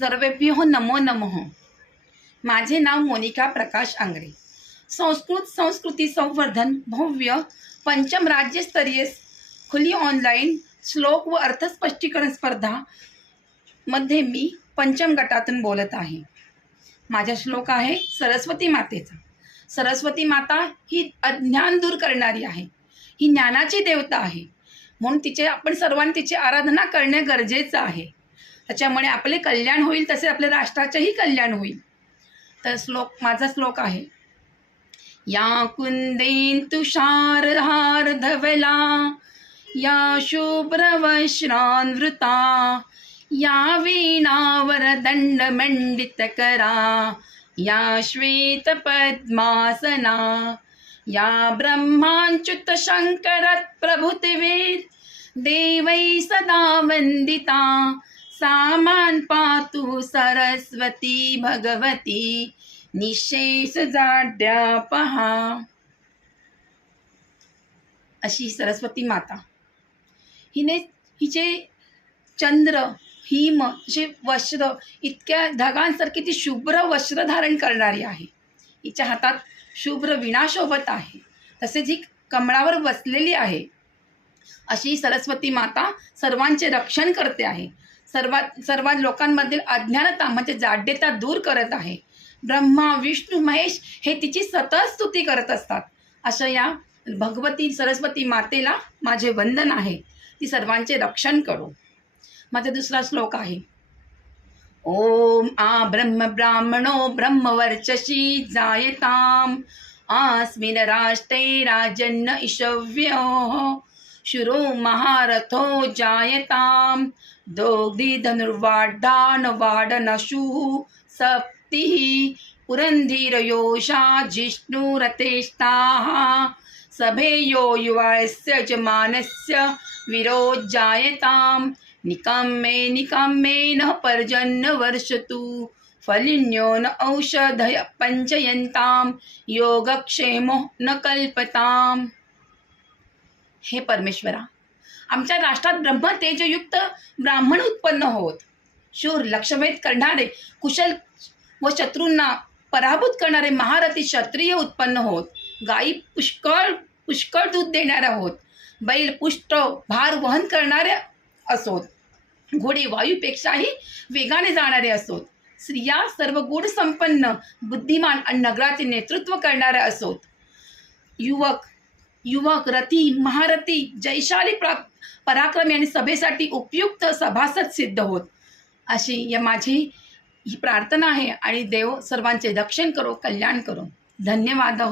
सर्वेभ्यो नमो नमः। माझे नाव मोनिका प्रकाश आंगरे। संस्कृत संस्कृती संवर्धन भव्य पंचम राज्यस्तरीय खुली ऑनलाईन श्लोक व अर्थस्पष्टीकरण स्पर्धा मध्ये मी पंचम गटातून बोलत आहे। माझा श्लोक आहे सरस्वती मातेचा। सरस्वती माता ही अज्ञान दूर करणारी आहे। ही ज्ञानाची देवता आहे। म्हणून तिचे आपण सर्वांनी तिची आराधना करणे गरजेचं आहे। त्याच्यामुळे आपले कल्याण होईल तसे आपल्या राष्ट्राचेही कल्याण होईल. तर श्लोक माझा श्लोक आहे. या कुंदेन तुषारहार धवला या शुभ्रवश्रान्वृता या वीणावर दंडमंडितकरा या श्वेतपद्मासना या ब्रह्माच्युत शङ्करत् देवै सदा वन्दिता सामान पातु सरस्वती भगवती. निशेष जाड्या पहा. अशी सरस्वती माता. हिने हिचे चंद्र हिम असे वस्त्र इतक्या ढगांसारखी ती शुभ्र वस्त्र धारण करणारी आहे. हिच्या हातात शुभ्र विणाशोभत आहे. तसेच ही कमळावर बसलेली आहे. अशी सरस्वती माता सर्वांचे रक्षण करते आहे. सर्वात सर्वात लोकांमधील अज्ञानता म्हणजे जाड्यता दूर करत आहे. ब्रह्मा विष्णू महेश हे तिची सतत स्तुती करत असतात. अशा या भगवती सरस्वती मातेला माझे वंदन आहे. ती सर्वांचे रक्षण करो. माझा दुसरा श्लोक आहे. ओम आ ब्रह्म ब्राह्मणो ब्रह्मवर्चशी जायताम. आस्मिन राष्ट्रे राजन्न इषव्यो. शुरो महारथो जायताम। दोग्धि धनुर्वाड्डान सप्तिः। पुरन्धिरयोषा जिष्णुरतेष्टाः सभेयो युवास्य जमानस्य विरोज्जायतां निकम्मे निकम्मेन पर्जन्यवर्षतु फलिन्यो न औषधय पञ्चयन्तां योगक्षेमो न कल्पताम्। हे परमेश्वरा आमच्या राष्ट्रात ब्रह्मतेजयुक्त ब्राह्मण उत्पन्न होत. शूर लक्षभेद करणारे कुशल व शत्रूंना पराभूत करणारे महारथी क्षत्रिय उत्पन्न होत. गायी पुष्कळ पुष्कळ दूध देणाऱ्या होत. बैल पुष्ट भार वहन करणाऱ्या असोत. घोडे वायूपेक्षाही वेगाने जाणारे असोत. स्त्रिया सर्व गुण संपन्न बुद्धिमान आणि नगराचे नेतृत्व करणाऱ्या असोत. युवक युवक रथी महारथी जयशाली प्रा पराक्रमी आणि सभेसाठी उपयुक्त सभासद सिद्ध होत. अशी या माझी ही प्रार्थना आहे आणि देव सर्वांचे रक्षण करो कल्याण करो. धन्यवाद